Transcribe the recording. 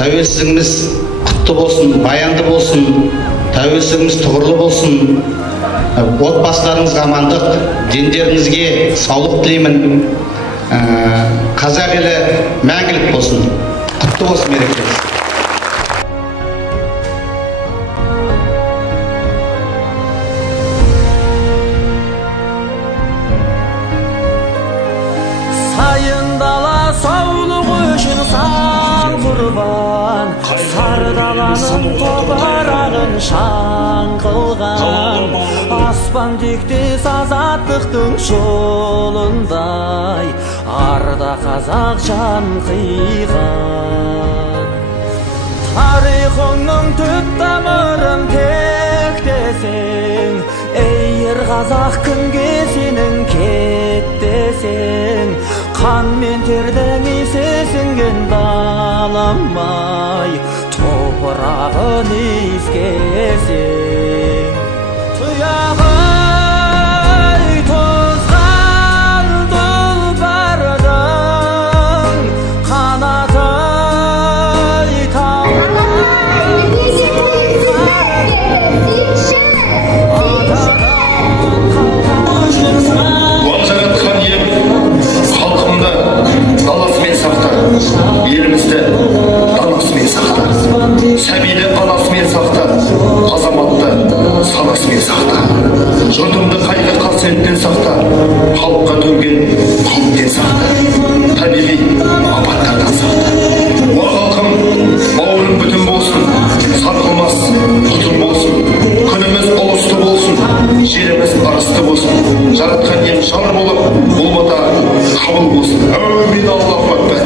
тәуелсіздігіміз құтты болсын, баянды болсын, тәуелсіздігіміз тұғырлы болсын. Отбасыларыңызға амандық, дендеріңізге саулық тілеймін. Қазақ елі мәңгілік болсын. Құтты болсын мерекеңіз. Сайын дала саулық үшін сан құрбан, сары даланың топырағын шаң қылған, аспан тектес азаттықтың жолындай арда қазақ жан қиған. Тарихыңның түп тамырын тектесең, ейір қазақ күнге сенің кеттесең, қан мен тердің иісі сіңген даламай топырағын иіскесең. Тұяғай тозған тұлпардың қанатай елімізді данасымен сақта, сәбиді анасымен сақта, азаматты санасымен сақта, жұртымды қайғы қасіреттен сақта, халыққа төнген қауіптен сақта, табиғи апаттардан сақта. Халқым, бауырым бүтін болсын, сарқылмас құтын болсын, күніміз ұлысты болсын, жеріміз ырысты болсын, жаратқан ем жар болып, бұл бата қабыл болсын. Әумин, Аллаху акбар.